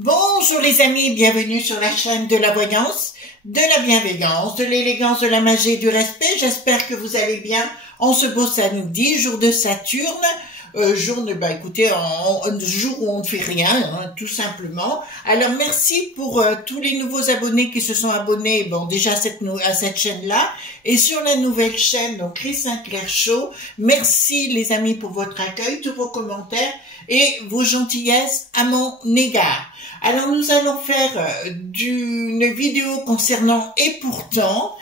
Bonjour les amis, bienvenue sur la chaîne de la voyance, de la bienveillance, de l'élégance, de la magie et du respect. J'espère que vous allez bien en ce beau samedi, jour de Saturne, jour où on ne fait rien, hein, tout simplement. Alors merci pour tous les nouveaux abonnés qui se sont abonnés, bon déjà à cette chaîne-là, et sur la nouvelle chaîne, donc Chris Sinclair Show. Merci les amis pour votre accueil, tous vos commentaires et vos gentillesses à mon égard. Alors nous allons faire une vidéo concernant et pourtant,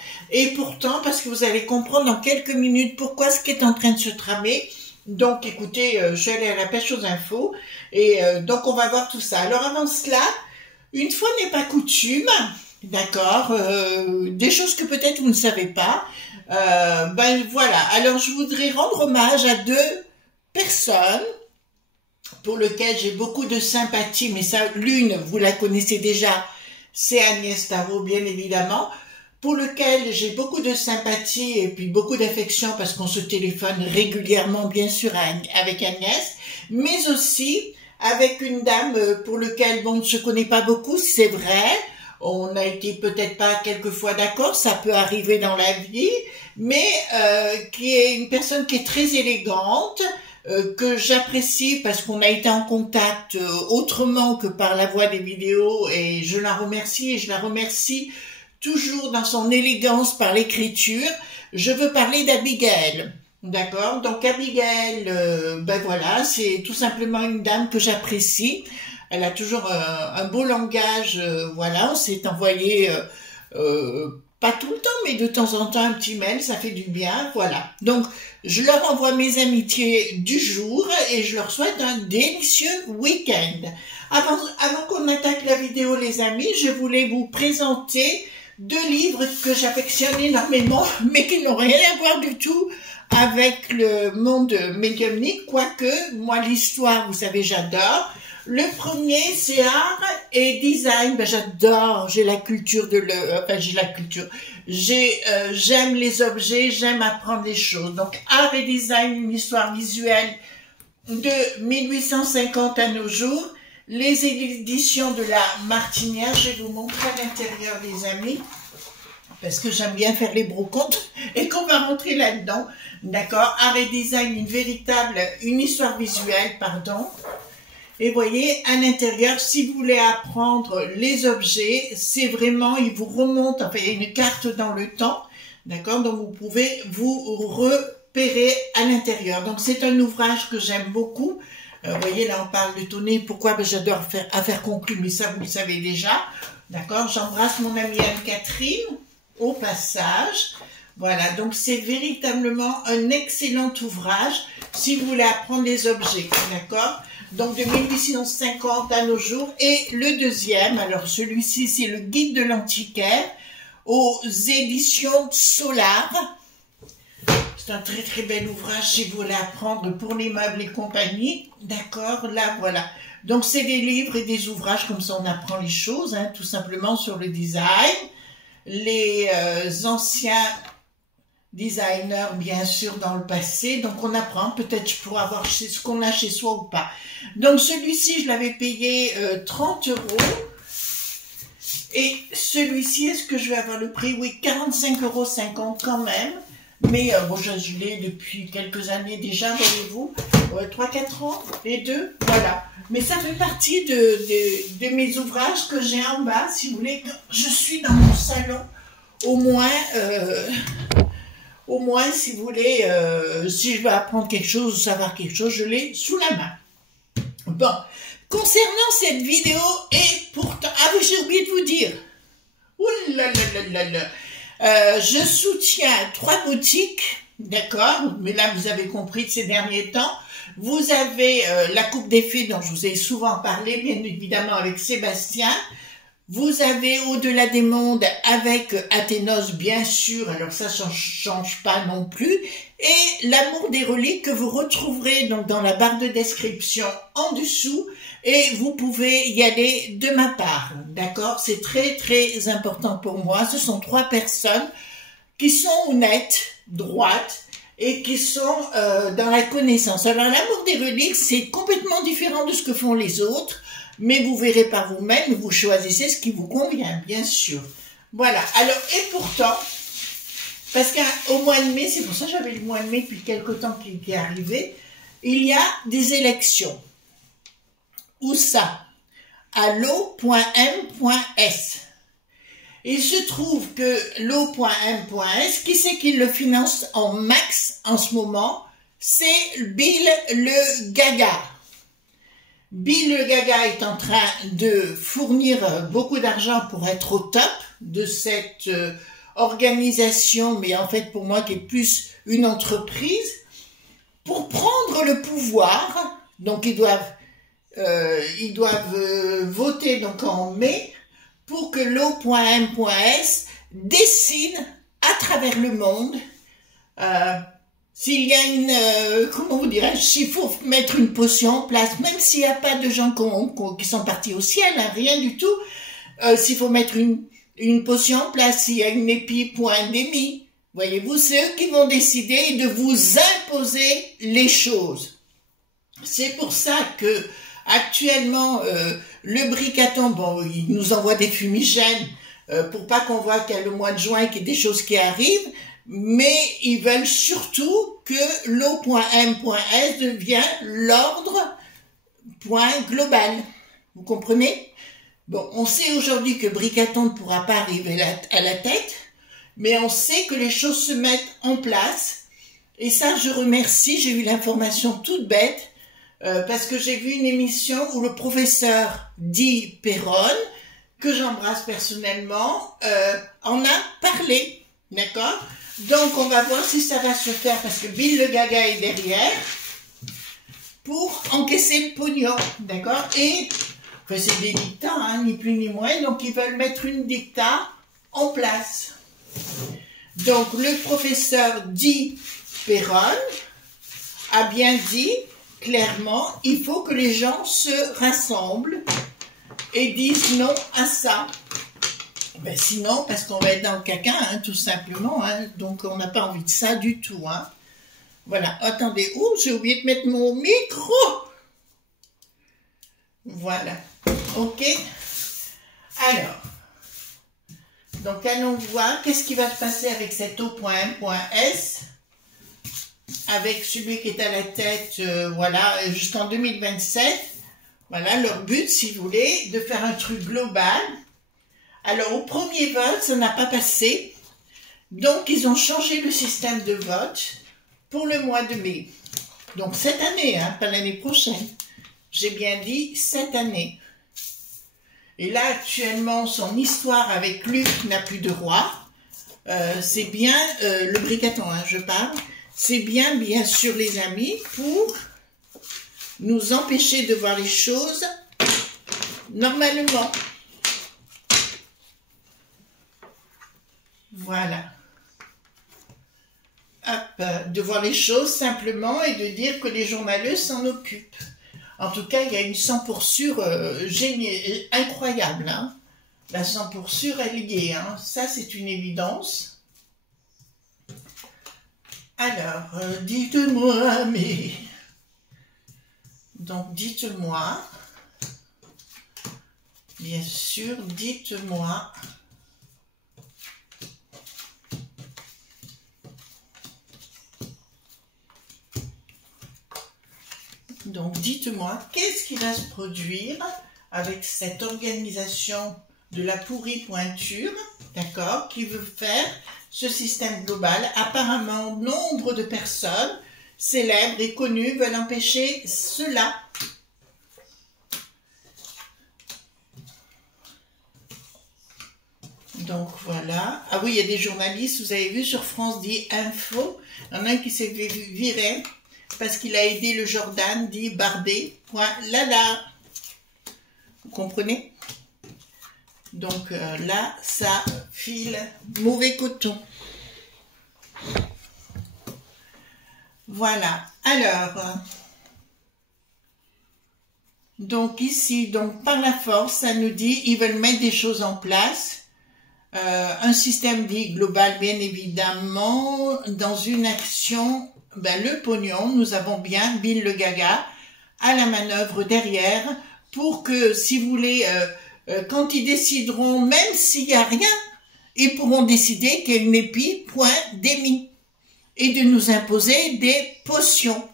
parce que vous allez comprendre dans quelques minutes pourquoi ce qui est en train de se tramer. Donc écoutez, je suis allée à la pêche aux infos et donc on va voir tout ça. Alors avant cela, une fois n'est pas coutume, d'accord, des choses que peut-être vous ne savez pas, ben voilà. Alors je voudrais rendre hommage à deux personnes pour lequel j'ai beaucoup de sympathie, mais ça, l'une, vous la connaissez déjà, c'est Agnès Tarot, bien évidemment, pour lequel j'ai beaucoup de sympathie et puis beaucoup d'affection parce qu'on se téléphone régulièrement, bien sûr, avec Agnès, mais aussi avec une dame pour laquelle, bon, on ne se connaît pas beaucoup, c'est vrai, on n'a été peut-être pas quelquefois d'accord, ça peut arriver dans la vie, mais qui est une personne qui est très élégante, que j'apprécie parce qu'on a été en contact autrement que par la voie des vidéos et je la remercie et je la remercie toujours dans son élégance par l'écriture. Je veux parler d'Abigail, d'accord? Donc Abigail, ben voilà, c'est tout simplement une dame que j'apprécie. Elle a toujours un beau langage, voilà, on s'est envoyé pas tout le temps, mais de temps en temps un petit mail, ça fait du bien, voilà. Donc, je leur envoie mes amitiés du jour et je leur souhaite un délicieux week-end. Avant qu'on attaque la vidéo, les amis, je voulais vous présenter deux livres que j'affectionne énormément, mais qui n'ont rien à voir du tout avec le monde médiumnique, quoique, moi, l'histoire, vous savez, j'adore. Le premier, c'est art et design. Ben, j'adore. J'ai la culture j'aime les objets, j'aime apprendre les choses. Donc, art et design, une histoire visuelle de 1850 à nos jours. Les éditions de la Martinière. Je vais vous montrer à l'intérieur, les amis, parce que j'aime bien faire les brocantes et qu'on va rentrer là-dedans. D'accord? Art et design, une histoire visuelle, pardon. Et voyez, à l'intérieur, si vous voulez apprendre les objets, c'est vraiment, il vous remonte, enfin, il y a une carte dans le temps, d'accord? Donc, vous pouvez vous repérer à l'intérieur. Donc, c'est un ouvrage que j'aime beaucoup. Vous voyez, là, on parle de tonner. Pourquoi? Ben, j'adore faire affaires conclues, mais ça, vous le savez déjà. D'accord? J'embrasse mon amie Anne-Catherine, au passage. Voilà, donc c'est véritablement un excellent ouvrage si vous voulez apprendre les objets, d'accord? Donc de 1850 à nos jours. Et le deuxième, alors celui-ci, c'est le guide de l'antiquaire aux éditions Solar. C'est un très très bel ouvrage si vous voulez apprendre pour les meubles et compagnie. D'accord, là voilà. Donc c'est des livres et des ouvrages comme ça on apprend les choses, hein, tout simplement sur le design. Les anciens designers bien sûr dans le passé, donc on apprend, peut-être je pourrais avoir ce qu'on a chez soi ou pas. Donc celui-ci je l'avais payé 30 €. Et celui-ci, est-ce que je vais avoir le prix? Oui, 45,50 € quand même. Mais bon, je l'ai depuis quelques années déjà, voyez-vous, 3-4 ans, les deux, voilà. Mais ça fait partie de mes ouvrages que j'ai en bas, si vous voulez. Je suis dans mon salon, au moins, si vous voulez, si je veux apprendre quelque chose ou savoir quelque chose, je l'ai sous la main. Bon, concernant cette vidéo, et pourtant, ah oui, j'ai oublié de vous dire, ouh là là là là là. Je soutiens 3 boutiques, d'accord, mais là vous avez compris de ces derniers temps. Vous avez la Coupe des Fées dont je vous ai souvent parlé, bien évidemment avec Sébastien. Vous avez Au-delà des mondes avec Athénos, bien sûr, alors ça ne change pas non plus. Et L'amour des reliques que vous retrouverez donc dans la barre de description en dessous. Et vous pouvez y aller de ma part, d'accord? C'est très très important pour moi. Ce sont 3 personnes qui sont honnêtes, droites, et qui sont dans la connaissance. Alors L'amour des reliques, c'est complètement différent de ce que font les autres. Mais vous verrez par vous-même, vous choisissez ce qui vous convient, bien sûr. Voilà. Alors, et pourtant, parce qu'au mois de mai, c'est pour ça que j'avais le mois de mai depuis quelque temps qui est arrivé, il y a des élections. Où ça? À l'eau.m.s. Il se trouve que l'eau.m.s, qui c'est qui le finance en max en ce moment? C'est Bill le Gaga. Bill le Gaga est en train de fournir beaucoup d'argent pour être au top de cette organisation, mais en fait pour moi qui est plus une entreprise, pour prendre le pouvoir. Donc ils doivent voter donc en mai pour que l'eau.m.s décide à travers le monde s'il y a comment vous dirais-je, s'il faut mettre une potion en place, même s'il n'y a pas de gens qui sont partis au ciel, hein, rien du tout, s'il faut mettre une potion en place, s'il y a une épidémie, voyez-vous, c'est eux qui vont décider de vous imposer les choses. C'est pour ça que actuellement, le Bricaton, bon, il nous envoie des fumigènes pour pas qu'on voit qu'il y a le mois de juin qu'il y a des choses qui arrivent, mais ils veulent surtout que l'eau.m.s devienne l'ordre global. Vous comprenez? Bon, on sait aujourd'hui que Bricaton ne pourra pas arriver à la tête, mais on sait que les choses se mettent en place. Et ça, je remercie, j'ai eu l'information toute bête, parce que j'ai vu une émission où le professeur Di Perron, que j'embrasse personnellement, en a parlé, d'accord? Donc, on va voir si ça va se faire, parce que Bill le Gaga est derrière, pour encaisser le pognon, d'accord? Et, enfin, c'est des dictats, hein, ni plus ni moins, donc ils veulent mettre une dictat en place. Donc, le professeur Di Perron a bien dit, clairement, il faut que les gens se rassemblent et disent non à ça. Ben sinon, parce qu'on va être dans le caca, hein, tout simplement, hein, donc on n'a pas envie de ça du tout. Hein. Voilà, attendez, j'ai oublié de mettre mon micro. Voilà, ok. Alors, donc allons voir qu'est-ce qui va se passer avec cet eau.m.s, avec celui qui est à la tête, voilà, jusqu'en 2027. Voilà, leur but, si vous voulez, de faire un truc global. Alors, au premier vote, ça n'a pas passé. Donc, ils ont changé le système de vote pour le mois de mai. Donc, cette année, hein, pas l'année prochaine. J'ai bien dit cette année. Et là, actuellement, son histoire avec Luc n'a plus de roi. C'est bien, le Bricaton, hein, je parle. C'est bien sûr, les amis, pour nous empêcher de voir les choses normalement. Voilà. Hop, de voir les choses simplement et de dire que les journalistes s'en occupent. En tout cas, il y a une 100% incroyable. Hein. La 100% elle y est. Hein. Ça, c'est une évidence. Alors, dites-moi, mais... Donc, dites-moi. Bien sûr, dites-moi... Donc, dites-moi, qu'est-ce qui va se produire avec cette organisation de la pourrie pointure, d'accord, qui veut faire ce système global. Apparemment, nombre de personnes célèbres et connues veulent empêcher cela. Donc voilà. Ah oui, il y a des journalistes, vous avez vu sur France 10 Info, il y en a un qui s'est viré parce qu'il a aidé le Jordan, dit Bardé. Là. Vous comprenez? Donc là, ça file mauvais coton. Voilà. Alors, donc ici, donc par la force, ça nous dit, ils veulent mettre des choses en place. Un système dit global, bien évidemment, dans une action, ben, le pognon, nous avons bien Bill le Gaga à la manœuvre derrière pour que, si vous voulez, quand ils décideront, même s'il n'y a rien, ils pourront décider qu'il y a une épi, point, d'émis, et de nous imposer des potions,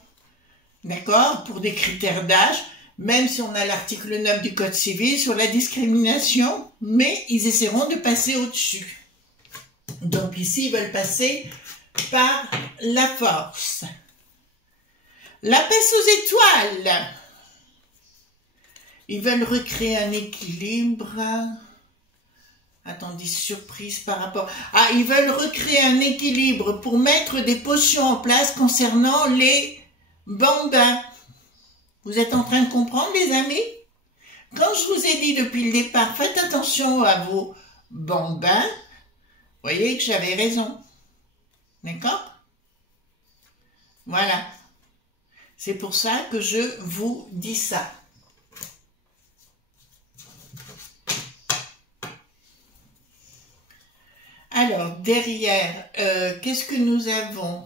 d'accord, pour des critères d'âge, même si on a l'article 9 du Code civil sur la discrimination, mais ils essaieront de passer au-dessus. Donc ici, ils veulent passer par la force. La peste aux étoiles. Ils veulent recréer un équilibre. Attendez, surprise par rapport... Ah, ils veulent recréer un équilibre pour mettre des potions en place concernant les bambins. Vous êtes en train de comprendre, les amis? Quand je vous ai dit depuis le départ, faites attention à vos bambins, vous voyez que j'avais raison. D'accord? Voilà. C'est pour ça que je vous dis ça. Alors, derrière, qu'est-ce que nous avons?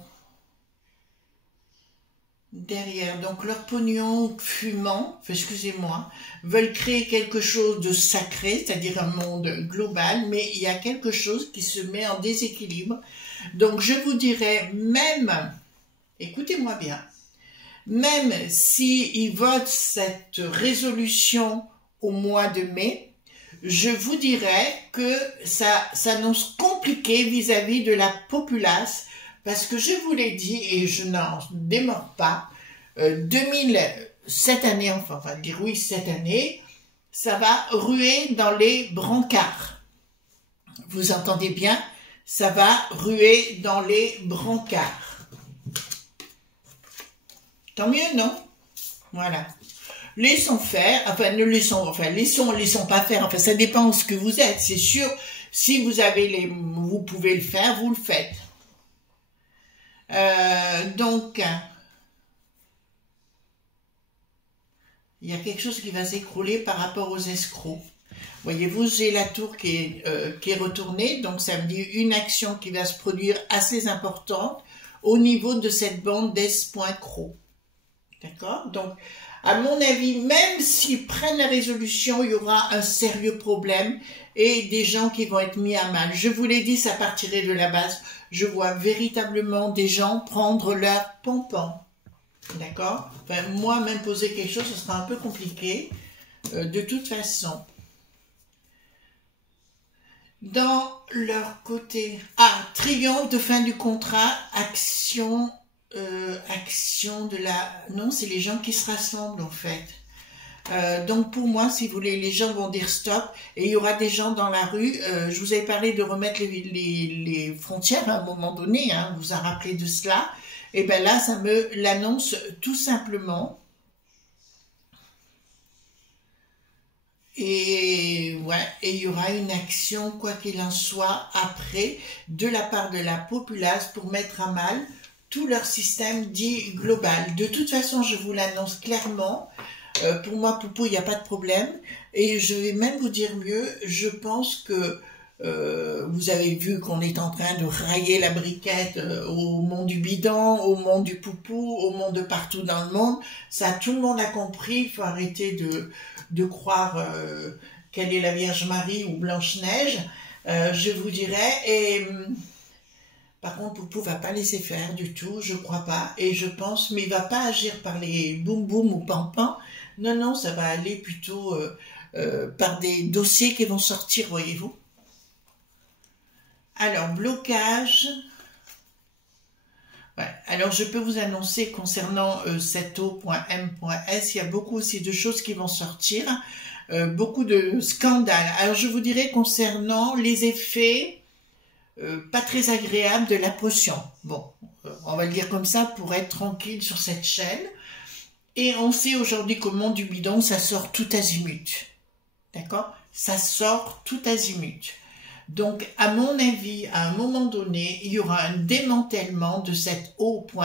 Derrière, donc leur pognon fumant, excusez-moi, veulent créer quelque chose de sacré, c'est-à-dire un monde global, mais il y a quelque chose qui se met en déséquilibre. Donc je vous dirais, même, écoutez-moi bien, même s'ils votent cette résolution au mois de mai, je vous dirais que ça s'annonce compliqué vis-à-vis de la populace, parce que je vous l'ai dit, et je n'en démords pas, cette année, enfin, on va dire oui, cette année, ça va ruer dans les brancards. Vous entendez bien? Ça va ruer dans les brancards. Tant mieux, non? Voilà. Laissons faire, enfin, laissons pas faire, enfin, ça dépend de ce que vous êtes, c'est sûr, si vous avez vous pouvez le faire, vous le faites. Donc, il y a quelque chose qui va s'écrouler par rapport aux escrocs. Voyez-vous, j'ai la tour qui est retournée, donc ça me dit une action qui va se produire assez importante au niveau de cette bande d'Es.Cro. D'accord? Donc, à mon avis, même s'ils prennent la résolution, il y aura un sérieux problème et des gens qui vont être mis à mal. Je vous l'ai dit, ça partirait de la base. Je vois véritablement des gens prendre leur pampan. D'accord? Enfin, moi, même poser quelque chose, ce sera un peu compliqué. De toute façon. Dans leur côté... Ah, triomphe de fin du contrat, action de la... Non, c'est les gens qui se rassemblent, en fait. Donc pour moi, si vous voulez, les gens vont dire stop et il y aura des gens dans la rue. Je vous avais parlé de remettre les frontières à un moment donné, hein, vous vous en rappelez de cela. Et bien là, ça me l'annonce tout simplement. Et ouais, et il y aura une action, quoi qu'il en soit, après, de la part de la populace pour mettre à mal tout leur système dit global. De toute façon, je vous l'annonce clairement. Pour moi, Poupou, il n'y a pas de problème. Et je vais même vous dire mieux, je pense que vous avez vu qu'on est en train de railler la briquette au monde du bidon, au monde du Poupou, au monde de partout dans le monde. Ça, tout le monde a compris. Il faut arrêter de croire qu'elle est la Vierge Marie ou Blanche-Neige. Je vous dirais... Et par contre, Poupou va pas laisser faire du tout, je crois pas. Et je pense, mais il va pas agir par les boum boum ou pam pam. Non, non, ça va aller plutôt par des dossiers qui vont sortir, voyez-vous. Alors, blocage. Ouais. Alors, je peux vous annoncer concernant cette eau.m.s, il y a beaucoup aussi de choses qui vont sortir. beaucoup de scandales. Alors je vous dirais concernant les effets pas très agréables de la potion. Bon, on va le dire comme ça pour être tranquille sur cette chaîne. Et on sait aujourd'hui qu'au monde du bidon, ça sort tout azimut. D'accord? Ça sort tout azimut. Donc, à mon avis, à un moment donné, il y aura un démantèlement de cette O.M.S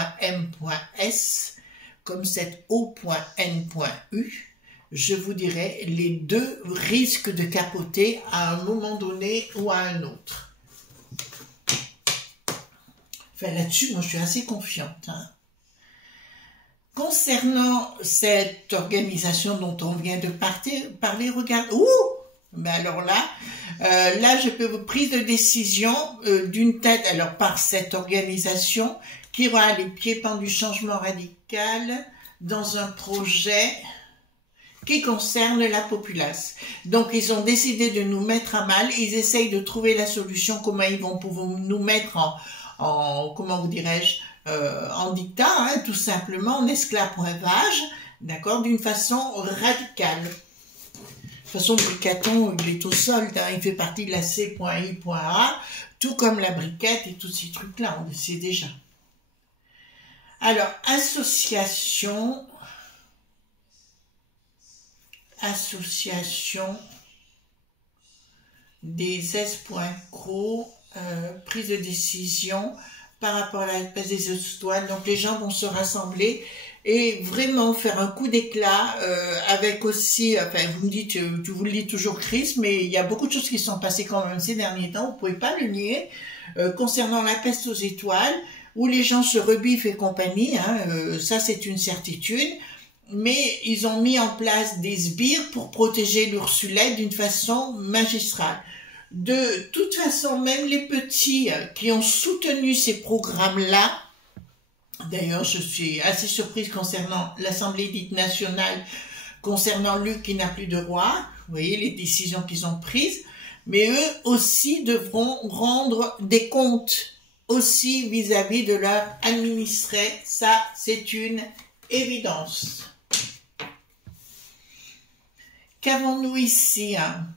comme cette O.N.U. Je vous dirais, les deux risquent de capoter à un moment donné ou à un autre. Enfin, là-dessus, moi, je suis assez confiante. Hein. Concernant cette organisation dont on vient de parler, regarde, ouh, ben alors là, je peux vous prise de décision d'une tête, alors par cette organisation qui aura les pieds pendus changement radical dans un projet qui concerne la populace. Donc ils ont décidé de nous mettre à mal, ils essayent de trouver la solution, comment ils vont pouvoir nous mettre en comment vous dirais-je, en dictat, hein, tout simplement, en esclavage, d'accord, d'une façon radicale. De toute façon, le briqueton, il est au solde, hein, il fait partie de la C.I.A, tout comme la briquette et tous ces trucs-là, on le sait déjà. Alors, association des S.Cro, prise de décision par rapport à la baisse des douanes. Donc les gens vont se rassembler et vraiment faire un coup d'éclat avec aussi, enfin vous me dites, tu vous le dis toujours Chris, mais il y a beaucoup de choses qui sont passées quand même ces derniers temps, vous pouvez pas le nier, concernant la peste aux étoiles, où les gens se rebiffent et compagnie, hein, ça c'est une certitude. Mais ils ont mis en place des sbires pour protéger l'Ursulette d'une façon magistrale. De toute façon, même les petits qui ont soutenu ces programmes-là, d'ailleurs je suis assez surprise concernant l'Assemblée dite nationale, concernant Luc qui n'a plus de roi, vous voyez les décisions qu'ils ont prises, mais eux aussi devront rendre des comptes aussi vis-à-vis de leurs administrés, ça c'est une évidence. Qu'avons-nous ici, hein?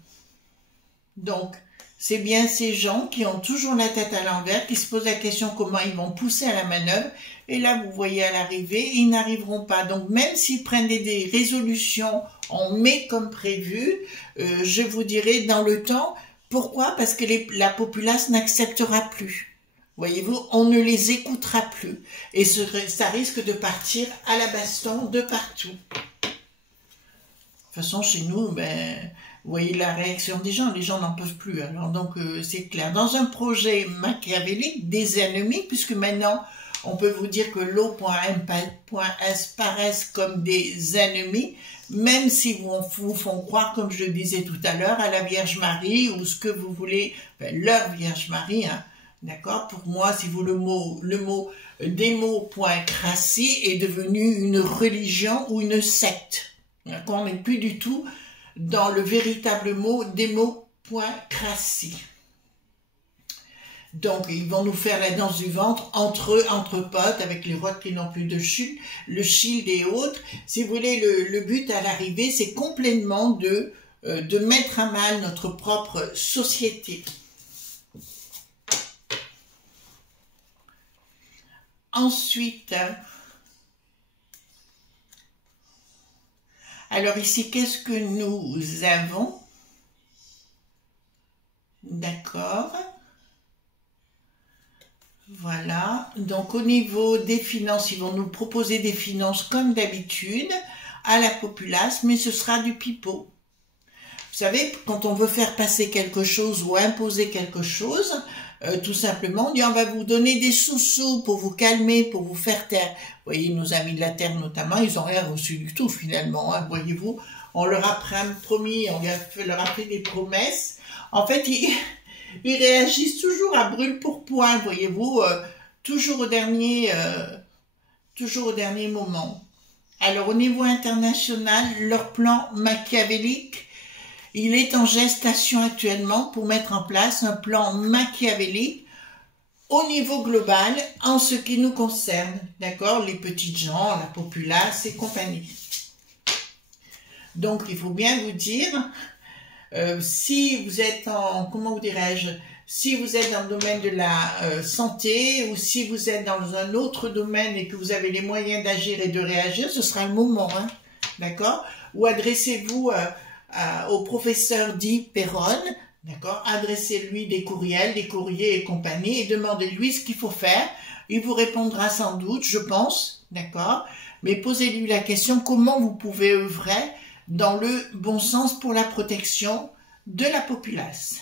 Donc, c'est bien ces gens qui ont toujours la tête à l'envers, qui se posent la question comment ils vont pousser à la manœuvre. Et là, vous voyez à l'arrivée, ils n'arriveront pas. Donc, même s'ils prennent des résolutions en mai comme prévu, je vous dirai dans le temps, pourquoi? Parce que la populace n'acceptera plus. Voyez-vous, on ne les écoutera plus. Et ça risque de partir à la baston de partout. De toute façon, chez nous, ben, vous voyez la réaction des gens, les gens n'en peuvent plus. Alors donc, c'est clair. Dans un projet machiavélique, des ennemis, puisque maintenant, on peut vous dire que l'O.M.S paraissent comme des ennemis, même si vous font croire, comme je le disais tout à l'heure, à la Vierge Marie, ou ce que vous voulez, ben, leur Vierge Marie, hein, d'accord? Pour moi, si vous le mot démo.cratie est devenu une religion ou une secte. On n'est plus du tout dans le véritable mot démo.cratie. Donc, ils vont nous faire la danse du ventre entre eux, entre potes, avec les rottes qui n'ont plus de chute, le shield et autres. Si vous voulez, le but à l'arrivée, c'est complètement de mettre à mal notre propre société. Ensuite, alors ici, qu'est-ce que nous avons? D'accord. Voilà. Donc, au niveau des finances, ils vont nous proposer des finances comme d'habitude à la populace, mais ce sera du pipeau. Vous savez, quand on veut faire passer quelque chose ou imposer quelque chose, tout simplement, on dit on va vous donner des sous-sous pour vous calmer, pour vous faire taire. Vous voyez, nos amis de la Terre notamment, ils n'ont rien reçu du tout finalement. Hein, voyez-vous, on leur a promis, leur a fait des promesses. En fait, ils réagissent toujours à brûle-pourpoint, voyez-vous, toujours au dernier moment. Alors au niveau international, leur plan machiavélique, il est en gestation actuellement pour mettre en place un plan machiavélique au niveau global en ce qui nous concerne, d'accord, les petites gens, la populace et compagnie. Donc, il faut bien vous dire, si vous êtes en, comment vous dirais-je, si vous êtes dans le domaine de la santé ou si vous êtes dans un autre domaine et que vous avez les moyens d'agir et de réagir, ce sera le moment, hein, d'accord? Ou adressez-vous au professeur dit Perron, d'accord? Adressez-lui des courriels, des courriers et compagnie et demandez-lui ce qu'il faut faire. Il vous répondra sans doute, je pense, d'accord? Mais posez-lui la question comment vous pouvez œuvrer dans le bon sens pour la protection de la populace.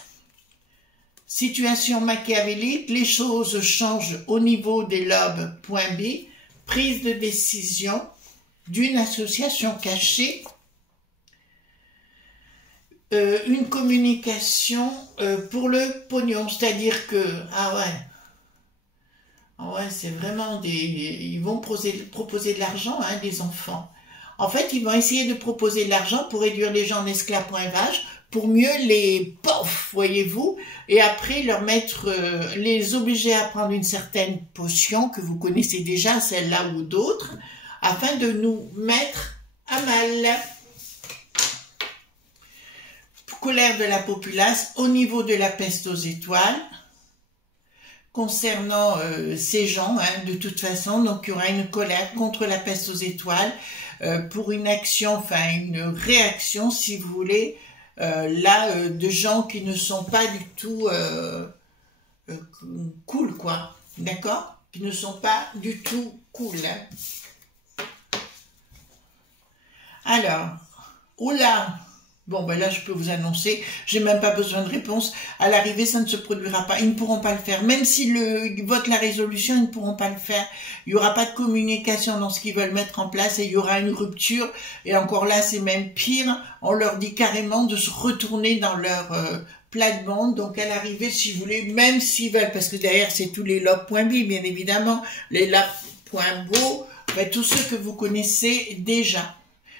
Situation machiavélique, les choses changent au niveau des lobes, point B, prise de décision d'une association cachée, une communication pour le pognon, c'est-à-dire que, ah ouais, c'est vraiment ils vont proposer de l'argent, hein, des enfants. En fait, ils vont essayer de proposer de l'argent pour réduire les gens en esclavage, pour mieux les voyez-vous, et après leur mettre, les obliger à prendre une certaine potion que vous connaissez déjà, celle-là ou d'autres, afin de nous mettre à mal. Colère de la populace au niveau de la peste aux étoiles. Concernant ces gens, hein, de toute façon, donc il y aura une colère contre la peste aux étoiles pour une action, enfin une réaction, si vous voulez, de gens qui ne sont pas du tout cool, quoi, d'accord? Qui ne sont pas du tout cool. Hein. Alors, oula! Bon, ben là, je peux vous annoncer, j'ai même pas besoin de réponse. À l'arrivée, ça ne se produira pas. Ils ne pourront pas le faire. Même s'ils votent la résolution, ils ne pourront pas le faire. Il n'y aura pas de communication dans ce qu'ils veulent mettre en place et il y aura une rupture. Et encore là, c'est même pire. On leur dit carrément de se retourner dans leur plate-bande. Donc, à l'arrivée, si vous voulez, même s'ils veulent, parce que derrière, c'est tous les lobes.b, bien évidemment, les lab.bo, ben, tous ceux que vous connaissez déjà.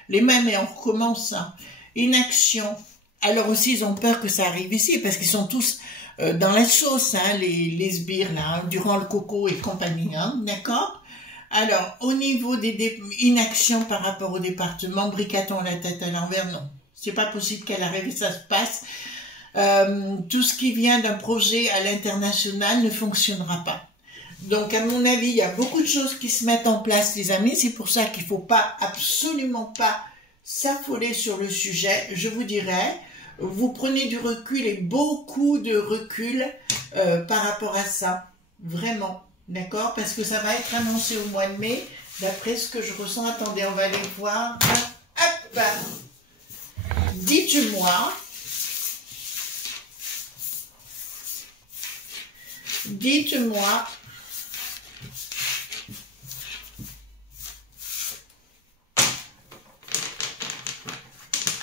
Les mêmes, et on recommence, hein. Inaction. Alors aussi, ils ont peur que ça arrive ici, parce qu'ils sont tous dans la sauce, hein, les sbires, là, hein, durant le coco et compagnie, hein, d'accord? Alors, au niveau des inactions par rapport au département, bricaton la tête à l'envers, non. C'est pas possible qu'à l'arrivée, ça se passe. Tout ce qui vient d'un projet à l'international ne fonctionnera pas. Donc, à mon avis, il y a beaucoup de choses qui se mettent en place, les amis. C'est pour ça qu'il faut pas, absolument pas, s'affoler sur le sujet. Je vous dirais, vous prenez du recul et beaucoup de recul par rapport à ça, vraiment, d'accord? Parce que ça va être annoncé au mois de mai, d'après ce que je ressens. Attendez, on va aller voir. Hop, dites-moi,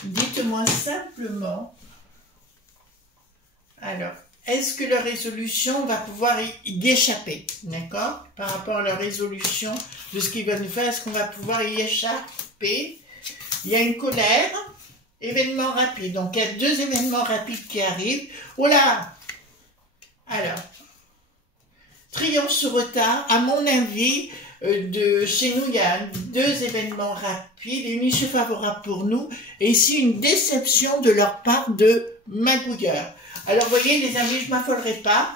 dites-moi simplement, alors, est-ce que leur résolution va pouvoir y échapper, d'accord? Par rapport à leur résolution de ce qu'ils veulent faire, est-ce qu'on va pouvoir y échapper? Il y a une colère, événement rapide, donc il y a 2 événements rapides qui arrivent. Oh là! Alors, triomphe sur retard, à mon avis, chez nous, il y a 2 événements rapides, une issue favorable pour nous, et ici une déception de leur part de magouilleurs. Alors, vous voyez, les amis, je m'affolerai pas.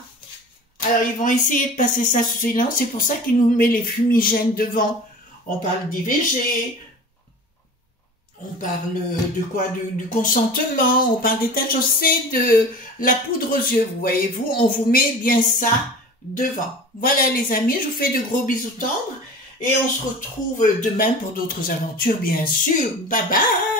Alors, ils vont essayer de passer ça sous silence, c'est pour ça qu'ils nous mettent les fumigènes devant. On parle d'IVG, on parle de quoi? Du consentement, on parle des tas de choses, c'est de la poudre aux yeux, vous voyez-vous, on vous met bien ça devant. Voilà les amis, je vous fais de gros bisous tendres et on se retrouve demain pour d'autres aventures bien sûr. Bye bye.